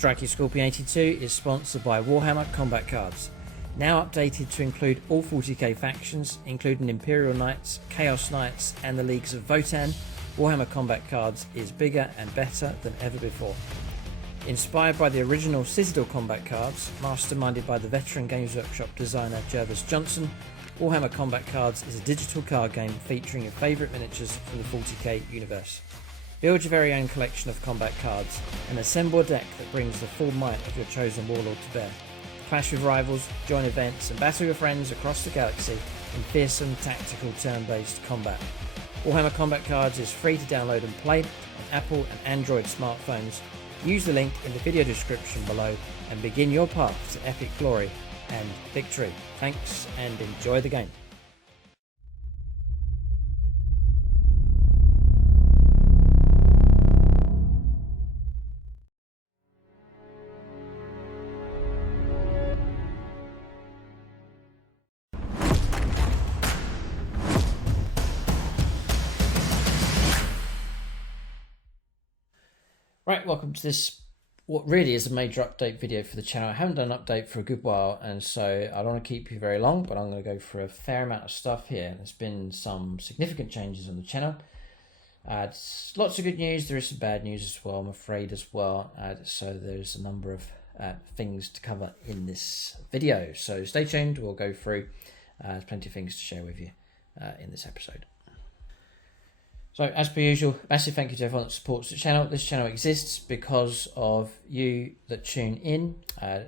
Strikey Scorpion 82 is sponsored by Warhammer Combat Cards. Now updated to include all 40k factions, including Imperial Knights, Chaos Knights and the Leagues of Votan, Warhammer Combat Cards is bigger and better than ever before. Inspired by the original Citadel Combat Cards, masterminded by the veteran Games Workshop designer Jervis Johnson, Warhammer Combat Cards is a digital card game featuring your favourite miniatures from the 40k universe. Build your very own collection of combat cards and assemble a deck that brings the full might of your chosen warlord to bear. Clash with rivals, join events and battle your friends across the galaxy in fearsome tactical turn-based combat. Warhammer Combat Cards is free to download and play on Apple and Android smartphones. Use the link in the video description below and begin your path to epic glory and victory. Thanks and enjoy the game. Right, welcome to this, what really is a major update video for the channel. I haven't done an update for a good while, and so I don't want to keep you very long, but I'm going to go for a fair amount of stuff here. There's been some significant changes on the channel. Lots of good news, there is some bad news as well, I'm afraid, as well. So there's a number of things to cover in this video. So stay tuned, we'll go through. There's plenty of things to share with you in this episode. So, as per usual, massive thank you to everyone that supports the channel. This channel exists because of you that tune in.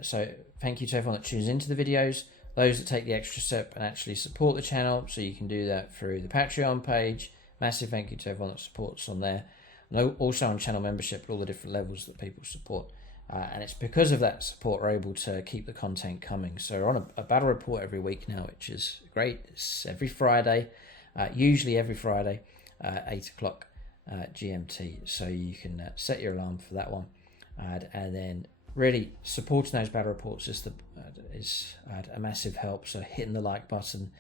So, thank you to everyone that tunes into the videos, those that take the extra step and actually support the channel. So, you can do that through the Patreon page. Massive thank you to everyone that supports on there. And also on channel membership at all the different levels that people support. And it's because of that support we're able to keep the content coming. So, we're on a battle report every week now, which is great. It's every Friday, usually every Friday. 8 o'clock GMT, so you can set your alarm for that one, and then really supporting those battle reports is a massive help. So hitting the like button,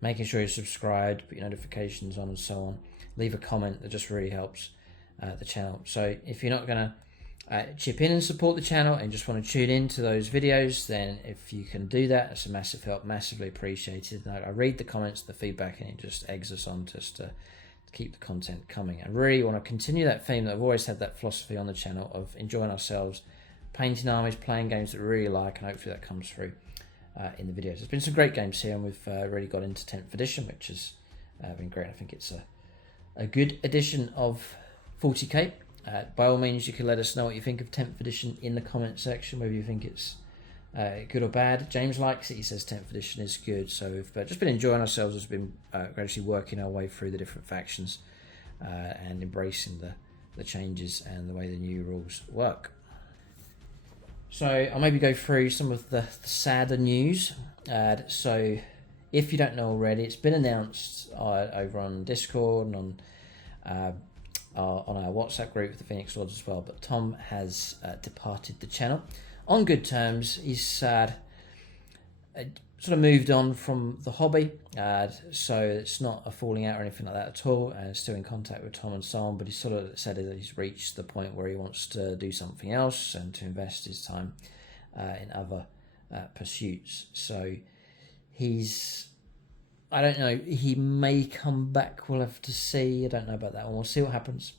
making sure you're subscribed, put your notifications on and so on, leave a comment, that just really helps the channel. So if you're not going to chip in and support the channel and just want to tune in to those videos, then if you can do that, it's a massive help, massively appreciated. I read the comments, the feedback, and it just eggs us on just to keep the content coming. I really want to continue that theme that I've always had, that philosophy on the channel of enjoying ourselves, painting armies, playing games that we really like, and hopefully that comes through in the videos. There's been some great games here, and we've really got into 10th edition, which has been great. I think it's a good edition of 40k. By all means, you can let us know what you think of 10th edition in the comment section, whether you think it's good or bad. James likes it, he says 10th edition is good. So we've just been enjoying ourselves as we've been gradually working our way through the different factions and embracing the changes and the way the new rules work. So I'll maybe go through some of the sadder news. So if you don't know already, it's been announced over on Discord and on our WhatsApp group with the Phoenix Lords as well, but Tom has departed the channel. On good terms. He's sort of moved on from the hobby, so it's not a falling out or anything like that at all. Still in contact with Tom and so on, but he sort of said that he's reached the point where he wants to do something else and to invest his time in other pursuits. So I don't know, he may come back, we'll have to see. I don't know about that one, we'll see what happens.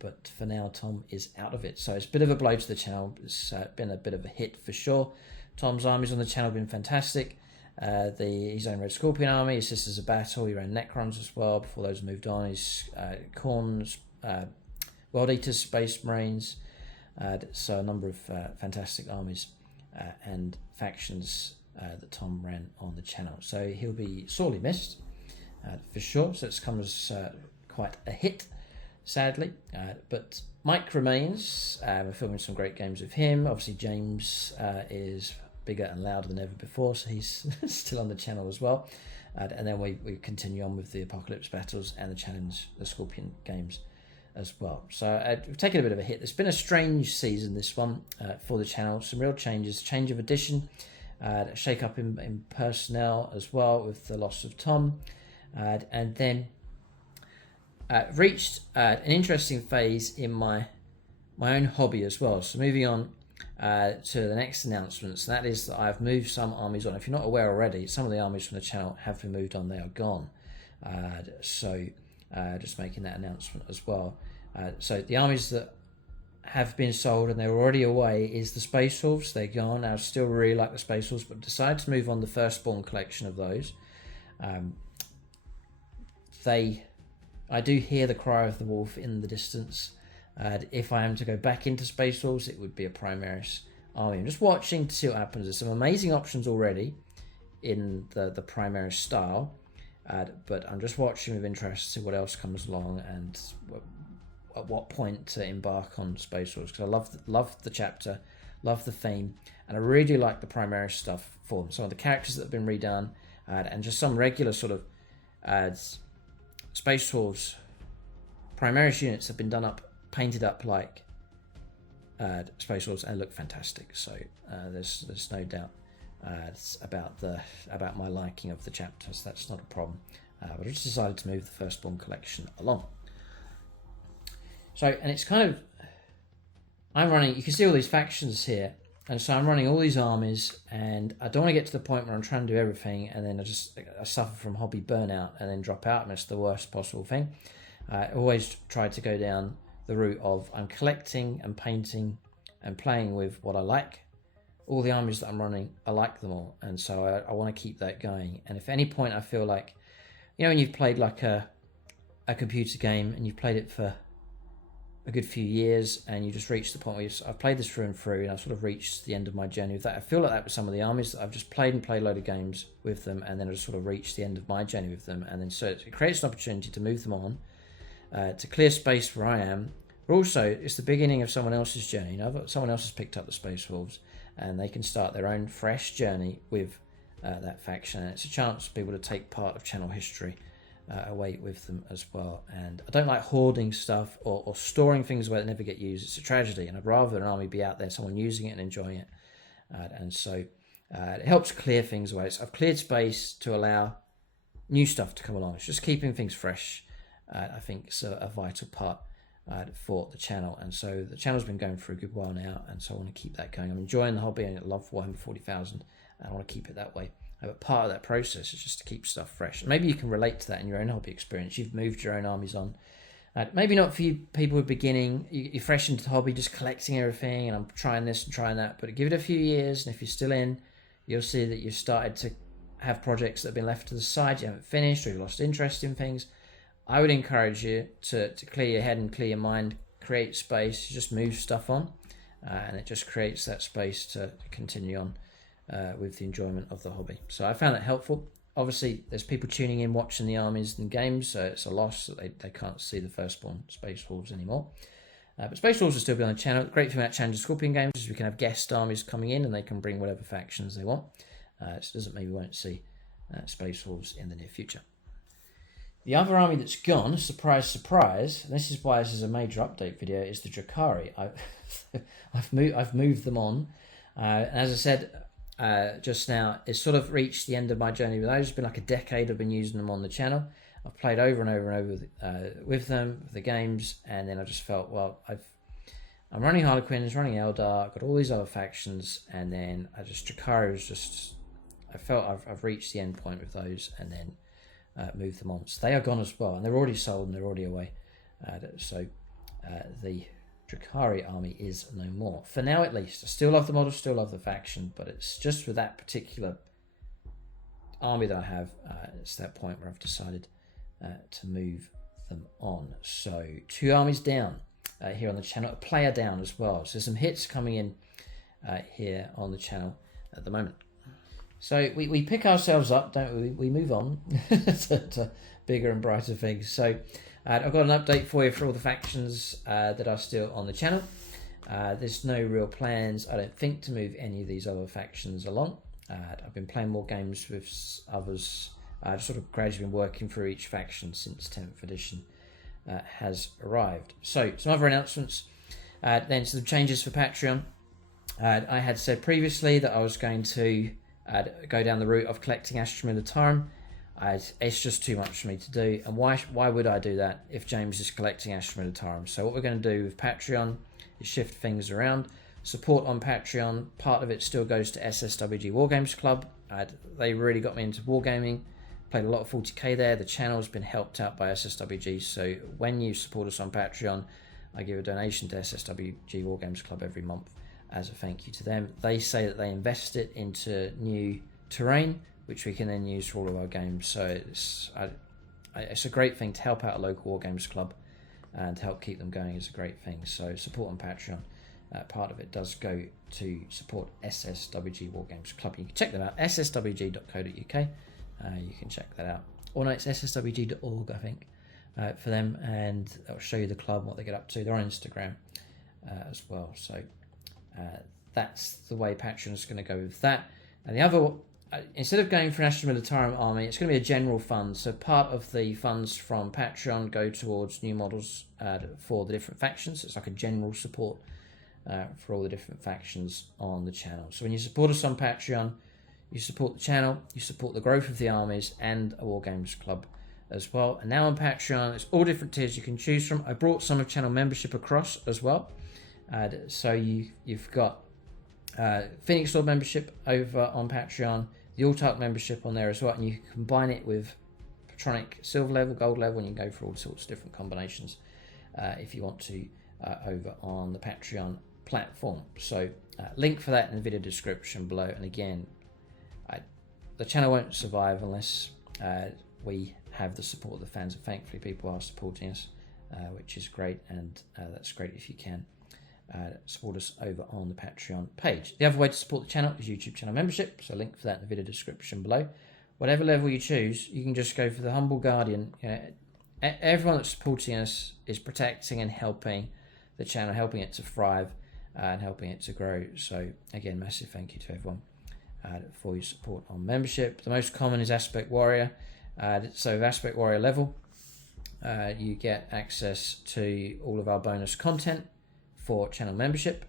But for now, Tom is out of it. So it's a bit of a blow to the channel. It's been a bit of a hit for sure. Tom's armies on the channel have been fantastic. His own Red Scorpion army, his Sisters of Battle, he ran Necrons as well before those moved on. His Khorne's World Eaters, Space Marines. So a number of fantastic armies and factions that Tom ran on the channel. So he'll be sorely missed for sure. So it's come as quite a hit, sadly, but Mike remains. We're filming some great games with him. Obviously James is bigger and louder than ever before, so he's still on the channel as well, and then we continue on with the Apocalypse battles and the Challenge, the Scorpion games as well. So we've taken a bit of a hit. It's been a strange season, this one, for the channel. Some real changes, change of edition, a shake up in personnel as well with the loss of Tom, and then reached an interesting phase in my own hobby as well. So moving on to the next announcements. And that is that I've moved some armies on. If you're not aware already, some of the armies from the channel have been moved on. They are gone. Just making that announcement as well. So the armies that have been sold and they're already away is the Space Wolves. They're gone. I still really like the Space Wolves, but decided to move on the Firstborn collection of those. I do hear the cry of the wolf in the distance. If I am to go back into Space Wolves, it would be a Primaris army. I'm just watching to see what happens. There's some amazing options already in the Primaris style, but I'm just watching with interest to see what else comes along and at what point to embark on Space Wolves, because I love the chapter, love the theme, and I really do like the Primaris stuff for them. Some of the characters that have been redone, and just some regular sort of Space Wolves Primaris units have been done up, painted up like Space Wolves, and look fantastic. So there's no doubt about my liking of the chapters. That's not a problem. But I just decided to move the Firstborn collection along. So, and it's kind of, I'm running, you can see all these factions here, and so I'm running all these armies, and I don't want to get to the point where I'm trying to do everything and then I suffer from hobby burnout and then drop out, and it's the worst possible thing. I always try to go down the route of I'm collecting and painting and playing with what I like. All the armies that I'm running, I like them all, and so I want to keep that going. And if at any point I feel like, you know, when you've played like a computer game and you've played it for a good few years and you just reach the point where I've played this through and through and I've sort of reached the end of my journey with that. I feel like that with some of the armies that I've just played a load of games with them, and then I just sort of reached the end of my journey with them, and then so it creates an opportunity to move them on, to clear space where I am, but also it's the beginning of someone else's journey. You know, someone else has picked up the Space Wolves and they can start their own fresh journey with that faction, and it's a chance for people to take part of channel history away with them as well. And I don't like hoarding stuff or storing things where they never get used. It's a tragedy, and I'd rather an army be out there, someone using it and enjoying it. And so it helps clear things away. So I've cleared space to allow new stuff to come along. It's just keeping things fresh. I think it's a vital part for the channel, and so the channel's been going for a good while now, and so I want to keep that going. I'm enjoying the hobby and I love Warhammer 40,000, and I want to keep it that way. But part of that process is just to keep stuff fresh. And maybe you can relate to that in your own hobby experience. You've moved your own armies on. Maybe not for you people who are beginning. You're fresh into the hobby, just collecting everything, and I'm trying this and trying that. But give it a few years, and if you're still in, you'll see that you've started to have projects that have been left to the side, you haven't finished, or you've lost interest in things. I would encourage you to clear your head and clear your mind, create space, just move stuff on, and it just creates that space to continue on with the enjoyment of the hobby. So I found that helpful. Obviously, there's people tuning in, watching the armies and games, so it's a loss that they can't see the Firstborn Space Wolves anymore. But Space Wolves will still be on the channel. The great thing about Challenge Scorpion games is we can have guest armies coming in and they can bring whatever factions they want. So it doesn't mean we won't see Space Wolves in the near future. The other army that's gone, surprise, surprise, and this is why this is a major update video, is the Drakari. I've moved them on. As I said just now, it's sort of reached the end of my journey with those. It's been like a decade I've been using them on the channel. I've played over and over and over with them, with the games, and then I just felt, well, I'm running Harlequins, running Eldar, I've got all these other factions, and then Drakari was just, I felt I've reached the end point with those, and then move them on. So they are gone as well, and they're already sold and they're already away. So the Drakari army is no more. For now at least. I still love the model, still love the faction, but it's just with that particular army that I have, it's that point where I've decided to move them on. So 2 armies down here on the channel, a player down as well. So there's some hits coming in here on the channel at the moment. So we pick ourselves up, don't we? We move on to bigger and brighter things. So I've got an update for you for all the factions that are still on the channel. There's no real plans, I don't think, to move any of these other factions along. I've been playing more games with others. I've sort of gradually been working through each faction since 10th edition has arrived. So some other announcements. Then some changes for Patreon. I had said previously that I was going to go down the route of collecting Astra Militarum. It's just too much for me to do, and why would I do that if James is collecting Astra Militarum? So what we're going to do with Patreon is shift things around. Support on Patreon, part of it still goes to SSWG Wargames Club. They really got me into wargaming. Played a lot of 40k there. The channel's been helped out by SSWG, so when you support us on Patreon, I give a donation to SSWG Wargames Club every month as a thank you to them. They say that they invest it into new terrain, which we can then use for all of our games. So it's a great thing to help out a local Wargames Club and to help keep them going is a great thing. So support on Patreon. Part of it does go to support SSWG Wargames Club. You can check them out, sswg.co.uk. You can check that out. Or no, it's sswg.org, I think, for them, and it'll show you the club and what they get up to. They're on Instagram as well. So that's the way Patreon's going to go with that. And the other, instead of going for National Militarum Army, it's going to be a general fund. So part of the funds from Patreon go towards new models for the different factions. It's like a general support for all the different factions on the channel. So when you support us on Patreon, you support the channel, you support the growth of the armies and a Wargames Club as well. And now on Patreon, there's all different tiers you can choose from. I brought some of channel membership across as well. So you've got Phoenix Lord membership over on Patreon, the Alt membership on there as well, and you can combine it with Patronic silver level, gold level, and you can go for all sorts of different combinations if you want to over on the Patreon platform. So link for that in the video description below. And again, the channel won't survive unless we have the support of the fans, and thankfully people are supporting us, which is great, and that's great if you can support us over on the Patreon page. The other way to support the channel is YouTube channel membership, so link for that in the video description below. Whatever level you choose, you can just go for the Humble Guardian. Everyone that's supporting us is protecting and helping the channel, helping it to thrive and helping it to grow. So again, massive thank you to everyone for your support on membership. The most common is Aspect Warrior. So with Aspect Warrior level, you get access to all of our bonus content for channel membership.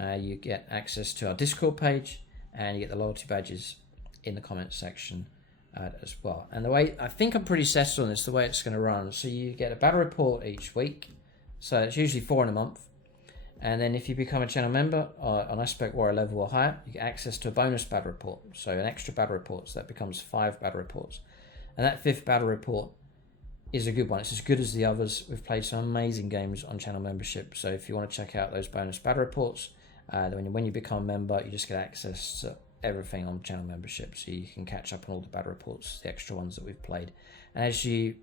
You get access to our Discord page, and you get the loyalty badges in the comments section as well. And the way, I think I'm pretty settled on this, the way it's going to run. So you get a battle report each week. So it's usually 4 in a month. And then if you become a channel member on Aspect Warrior level or higher, you get access to a bonus battle report. So an extra battle report, so that becomes 5 battle reports. And that 5th battle report is a good one. It's as good as the others. We've played some amazing games on channel membership. So if you want to check out those bonus battle reports, when you become a member, you just get access to everything on channel membership. So you can catch up on all the battle reports, the extra ones that we've played. And as you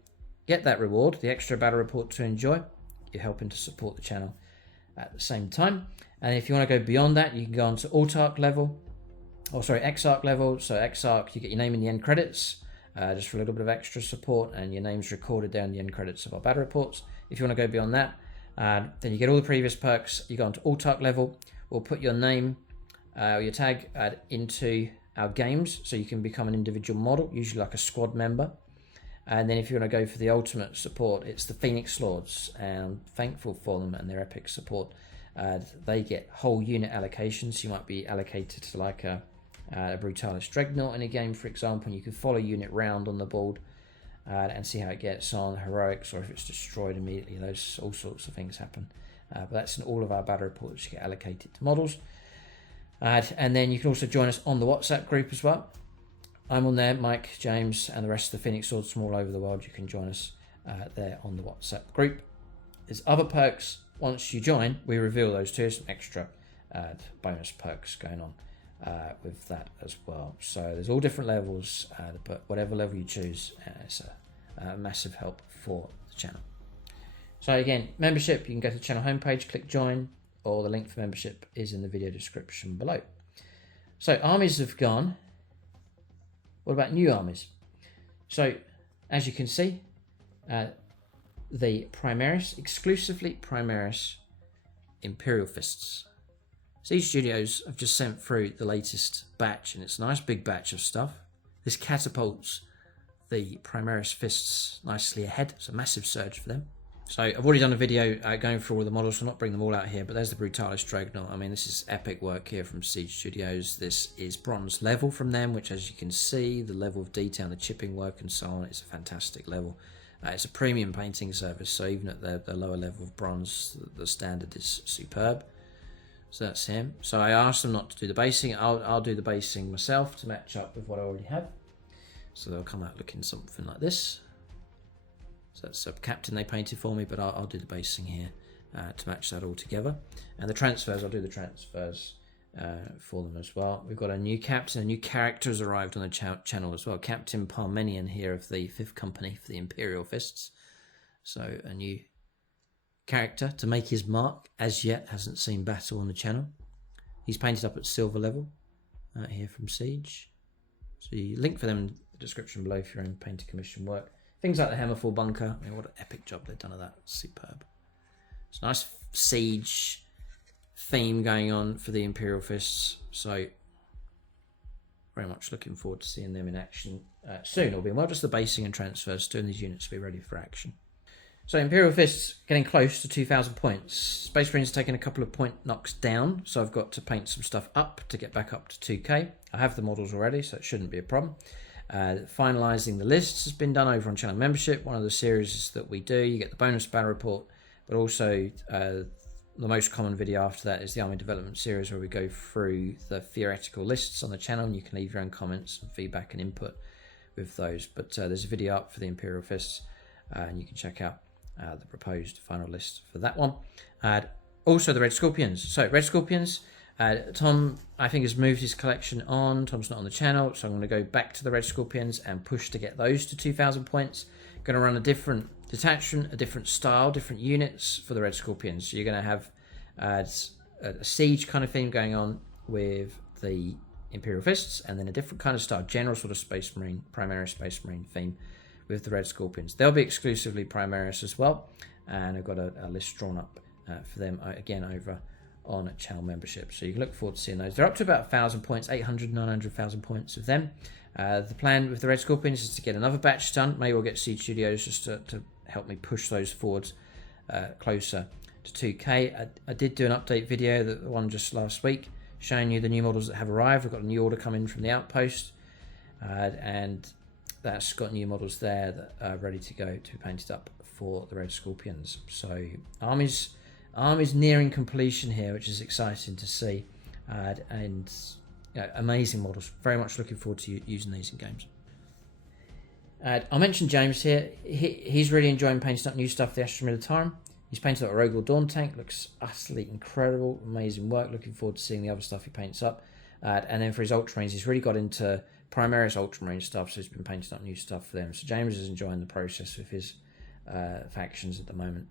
get that reward, the extra battle report to enjoy, you're helping to support the channel at the same time. And if you want to go beyond that, you can go on to Alt-Arc level, X-Arc level. So X-Arc, you get your name in the end credits, just for a little bit of extra support, and your name's recorded down the end credits of our battle reports. If you want to go beyond that, then you get all the previous perks. You go on to Alt-Arc level, we'll put your name or your tag into our games, so you can become an individual model, usually like a squad member. And then if you want to go for the ultimate support, it's the Phoenix Lords, and I'm thankful for them and their epic support. They get whole unit allocations. You might be allocated to like a Brutalis Dreadnought in a game, for example, and you can follow unit round on the board and see how it gets on heroics, or if it's destroyed immediately. Those all sorts of things happen. But that's in all of our battle reports. You get allocated to models. And then you can also join us on the WhatsApp group as well. I'm on there, Mike, James, and the rest of the Phoenix Swords from all over the world. You can join us there on the WhatsApp group. There's other perks. Once you join, we reveal those too. Some extra bonus perks going on with that as well. So there's all different levels, but whatever level you choose, it's a massive help for the channel. So again, membership, you can go to the channel homepage, click join, or the link for membership is in the video description below. So armies have gone. What about new armies? So, as you can see, the Primaris, exclusively Primaris Imperial Fists. Siege Studios have just sent through the latest batch, and it's a nice big batch of stuff. This catapults the Primaris Fists nicely ahead. It's a massive surge for them. So I've already done a video going through all the models, so I'll not bring them all out here, but there's the Brutalis Dreadnought. I mean, this is epic work here from Siege Studios. This is bronze level from them, which, as you can see, the level of detail and the chipping work and so on, it's a fantastic level. It's a premium painting service, so even at the lower level of bronze, the standard is superb. So that's him. So I asked them not to do the basing. I'll do the basing myself to match up with what I already have. So they'll come out looking something like this. So that's a captain they painted for me, but I'll do the basing here to match that all together. And the transfers, I'll do the transfers for them as well. We've got a new captain, a new character has arrived on the channel as well. Captain Parmenion here of the 5th Company for the Imperial Fists. So a new character to make his mark. As yet hasn't seen battle on the channel. He's painted up at silver level here from Siege. So you link for them in the description below for your own painted commission work. Things like the Hammerfall bunker. I mean, what an epic job they've done of that. Superb. It's a nice Siege theme going on for the Imperial Fists. So very much looking forward to seeing them in action soon. It'll be well, just the basing and transfers, doing these units to be ready for action. So Imperial Fists getting close to 2,000 points. Space Marine's taken a couple of point knocks down, so I've got to paint some stuff up to get back up to 2k. I have the models already, so it shouldn't be a problem. Finalising the lists has been done over on channel membership. One of the series that we do, you get the bonus battle report, but also the most common video after that is the Army Development series, where we go through the theoretical lists on the channel, and you can leave your own comments and feedback and input with those. But there's a video up for the Imperial Fists, and you can check out the proposed final list for that one. Also the Red Scorpions. So Red Scorpions, Tom I think has moved his collection on. Tom's not on the channel, so I'm going to go back to the Red Scorpions and push to get those to 2,000 points. Going to run a different detachment, a different style, different units for the Red Scorpions. So you're going to have a siege kind of theme going on with the Imperial Fists, and then a different kind of style, general sort of Space Marine, Primaris Space Marine theme with the Red Scorpions. They'll be exclusively Primaris as well, and I've got a list drawn up for them again over on channel membership, so you can look forward to seeing those. They're up to about 1,000 points, 800, 900,000 points of them. The plan with the Red Scorpions is to get another batch done. Maybe we'll get Siege Studios just to help me push those forwards closer to 2k. I did do an update video, the one just last week, showing you the new models that have arrived. We've got a new order coming from the Outpost, and that's got new models there that are ready to go to be painted up for the Red Scorpions. So Armies nearing completion here, which is exciting to see, and amazing models. Very much looking forward to using these in games. I mentioned James here. He's really enjoying painting up new stuff for the Astra Militarum. He's painted up a Rogal Dawn tank. Looks utterly incredible, amazing work. Looking forward to seeing the other stuff he paints up. And then for his Ultramarines, he's really got into Primaris Ultramarine stuff, so he's been painting up new stuff for them. So James is enjoying the process with his factions at the moment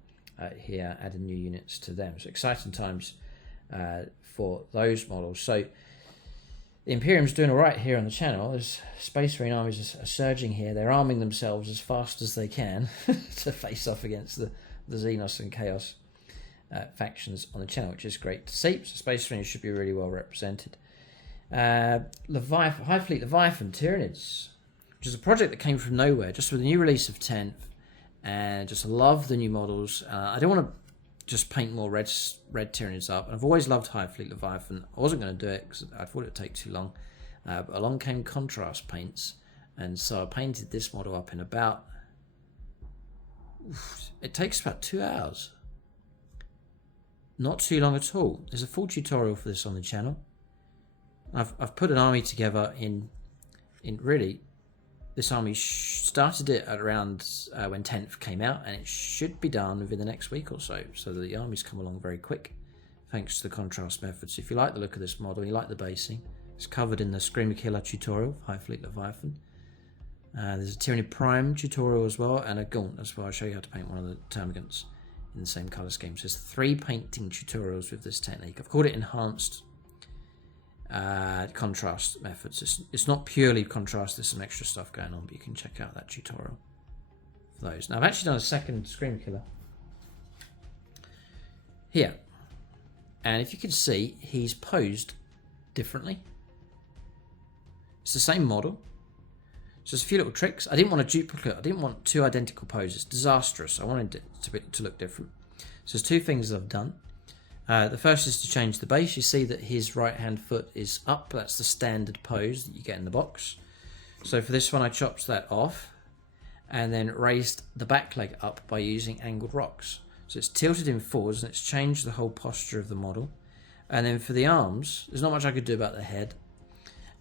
here, adding new units to them. So exciting times for those models. So the Imperium's doing all right here on the channel. There's Space Marine armies are surging here. They're arming themselves as fast as they can to face off against the Xenos and Chaos factions on the channel, which is great to see. So Space Marine should be really well represented. High Fleet Leviathan Tyranids, which is a project that came from nowhere, just with the new release of 10th, and just love the new models. I don't want to just paint more red Tyranids up, and I've always loved High Fleet Leviathan. I wasn't going to do it because I thought it would take too long, but along came contrast paints, and so I painted this model up in about, it takes about 2 hours. Not too long at all. There's a full tutorial for this on the channel. I've put an army together in really, this army started it at around when 10th came out, and it should be done within the next week or so that the armies come along very quick thanks to the contrast methods. If you like the look of this model, you like the basing, it's covered in the Screamer Killer tutorial, High Fleet Leviathan. There's a Tyranid Prime tutorial as well, and a Gaunt as well. I'll show you how to paint one of the Termagants in the same colour scheme. So there's 3 painting tutorials with this technique. I've called it enhanced contrast methods. It's not purely contrast, there's some extra stuff going on, but you can check out that tutorial for those. Now I've actually done a second Scream Killer here, and if you can see, he's posed differently. It's the same model, so there's a few little tricks. I didn't want a duplicate, I didn't want 2 identical poses, disastrous. I wanted it to look different. So there's 2 things I've done. The first is to change the base. You see that his right hand foot is up. That's the standard pose that you get in the box. So for this one I chopped that off and then raised the back leg up by using angled rocks. So it's tilted in forwards and it's changed the whole posture of the model. And then for the arms, there's not much I could do about the head.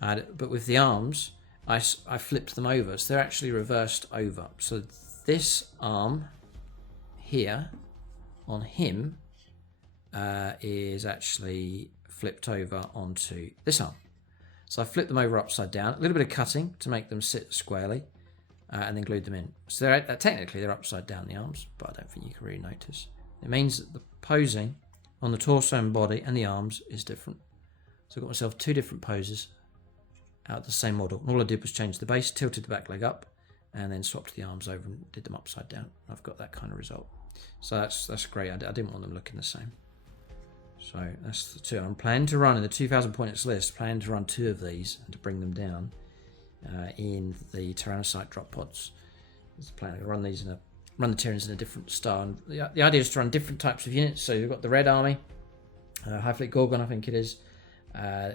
But with the arms, I flipped them over. So they're actually reversed over. So this arm here on him is actually flipped over onto this arm. So I flipped them over upside down. A little bit of cutting to make them sit squarely. And then glued them in. So technically they're upside down, the arms, but I don't think you can really notice. It means that the posing on the torso and body and the arms is different. So I've got myself two different poses out of the same model. And all I did was change the base, tilted the back leg up, and then swapped the arms over and did them upside down. I've got that kind of result. So that's great. I didn't want them looking the same. So that's the two. I'm planning to run in the 2,000 points list, planning to run 2 of these and to bring them down. In the Tyrannocyte drop pods. There's a plan to run these run the Tyranids in a different style. And the idea is to run different types of units. So you've got the Red Army, High Fleet Gorgon, I think it is.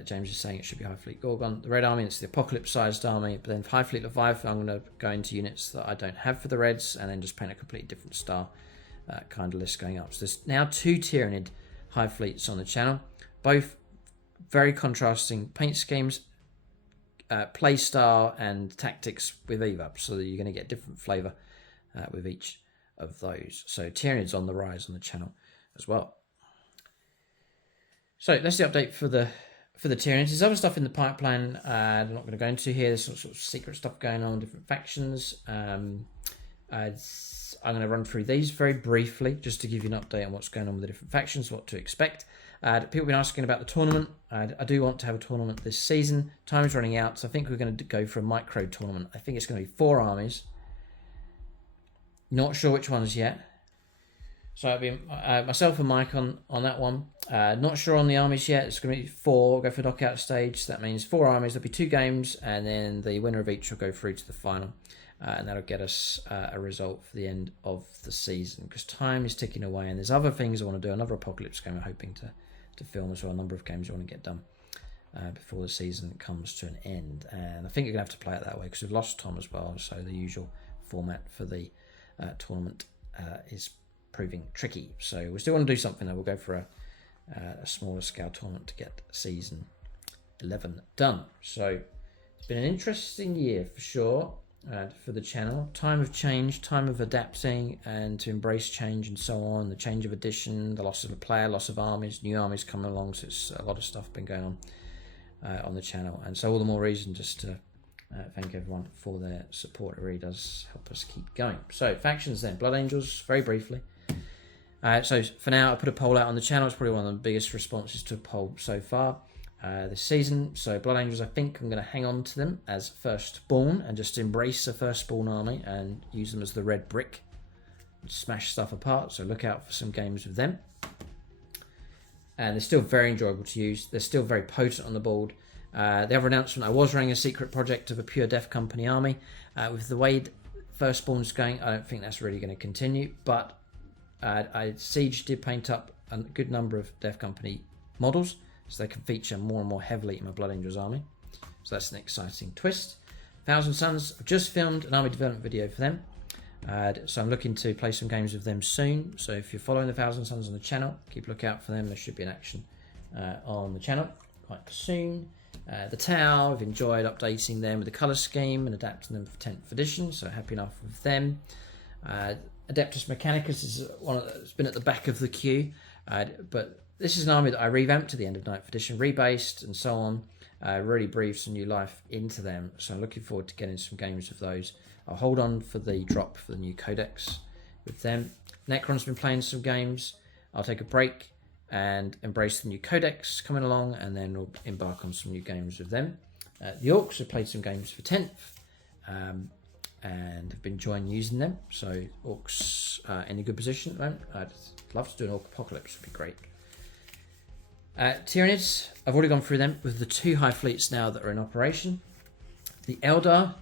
James is saying it should be High Fleet Gorgon. The Red Army, it's the Apocalypse-sized army. But then for High Fleet Leviathan, I'm going to go into units that I don't have for the Reds, and then just paint a completely different style kind of list going up. So there's now 2 Tyranid High Fleets on the channel, both very contrasting paint schemes. Play style and tactics with EVAP, so that you're going to get different flavour with each of those. So Tyranids on the rise on the channel as well. So that's the update for the Tyranids. There's other stuff in the pipeline I'm not going to go into here. There's sort of secret stuff going on, different factions. I'm going to run through these very briefly just to give you an update on what's going on with the different factions, what to expect. People have been asking about the tournament. I do want to have a tournament this season. Time is running out, so I think we're going to go for a micro tournament. I think it's going to be 4 armies. Not sure which ones yet. So it'll be myself and Mike on that one. Not sure on the armies yet. It's going to be 4. We'll go for knockout stage. So that means 4 armies. There'll be 2 games, and then the winner of each will go through to the final. And that'll get us a result for the end of the season, because time is ticking away, and there's other things I want to do. Another Apocalypse game I'm hoping to film as well. A number of games I want to get done before the season comes to an end. And I think you're going to have to play it that way because we've lost Tom as well. So the usual format for the tournament is proving tricky. So we still want to do something though. We'll go for a smaller scale tournament to get season 11 done. So it's been an interesting year for sure. For the channel, time of change, time of adapting and to embrace change and so on, the change of edition, the loss of a player, loss of armies, new armies coming along, so it's a lot of stuff been going on the channel, and so all the more reason just to thank everyone for their support. It really does help us keep going. So factions then, Blood Angels, very briefly. So for now I put a poll out on the channel. It's probably one of the biggest responses to a poll so far this season. So Blood Angels, I think I'm going to hang on to them as Firstborn and just embrace a Firstborn army and use them as the red brick and smash stuff apart. So look out for some games with them. And they're still very enjoyable to use. They're still very potent on the board. The other announcement, I was running a secret project of a pure Death Company army. With the way Firstborn's going, I don't think that's really going to continue. But Siege did paint up a good number of Death Company models, so they can feature more and more heavily in my Blood Angels army. So that's an exciting twist. Thousand Suns, I've just filmed an army development video for them. So I'm looking to play some games with them soon. So if you're following the Thousand Suns on the channel, keep a look out for them. There should be an action on the channel quite soon. The Tau, I've enjoyed updating them with the colour scheme and adapting them for 10th edition, so happy enough with them. Adeptus Mechanicus is one that's been at the back of the queue, but this is an army that I revamped to the end of 9th edition, rebased and so on, really breathed some new life into them, so I'm looking forward to getting some games of those. I'll hold on for the drop for the new codex with them. Necron's been playing some games. I'll take a break and embrace the new codex coming along, and then we'll embark on some new games with them. The Orcs have played some games for 10th and have been enjoying using them, so Orcs in a good position at the moment. I'd love to do an Orc Apocalypse, would be great. Tyranids, I've already gone through them with the 2 high fleets now that are in operation. The Eldar,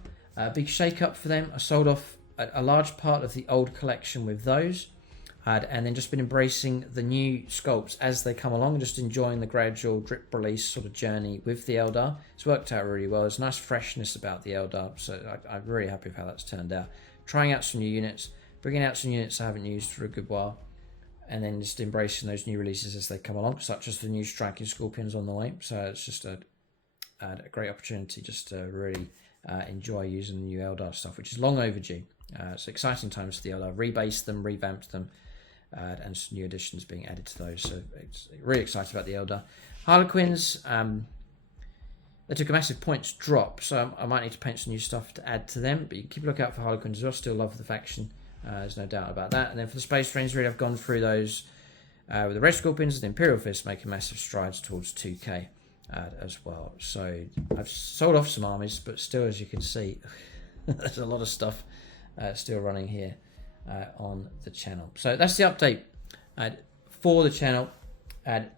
big shake up for them. I sold off a large part of the old collection with those. And then just been embracing the new sculpts as they come along and just enjoying the gradual drip release sort of journey with the Eldar. It's worked out really well. There's a nice freshness about the Eldar, so I'm really happy with how that's turned out. Trying out some new units, bringing out some units I haven't used for a good while. and then just embracing those new releases as they come along, such as the new Striking Scorpions on the way. So it's just a great opportunity just to really enjoy using the new Eldar stuff, which is long overdue. It's exciting times for the Eldar. Rebased them, revamped them, and some new additions being added to those. So it's really excited about the Eldar. Harlequins, they took a massive points drop, so I might need to paint some new stuff to add to them. But you can keep a lookout for Harlequins as well. Still love the faction. There's no doubt about that. And then for the Space Marines, really, I've gone through those with the Red Scorpions and the Imperial Fist making massive strides towards 2K as well. So I've sold off some armies, but still, as you can see, there's a lot of stuff still running here on the channel. So that's the update for the channel.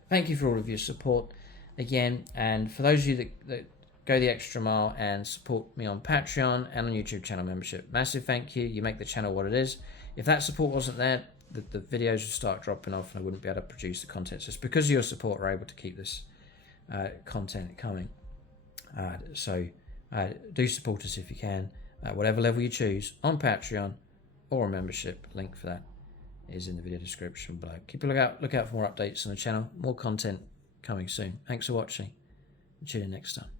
Thank you for all of your support again. And for those of you that go the extra mile and support me on Patreon and on YouTube channel membership, massive thank you. You make the channel what it is. If that support wasn't there, the videos would start dropping off and I wouldn't be able to produce the content. So it's because of your support we're able to keep this content coming. So do support us if you can, whatever level you choose, on Patreon or a membership. Link for that is in the video description below. Keep a look out for more updates on the channel, more content coming soon. Thanks for watching. Tune in next time.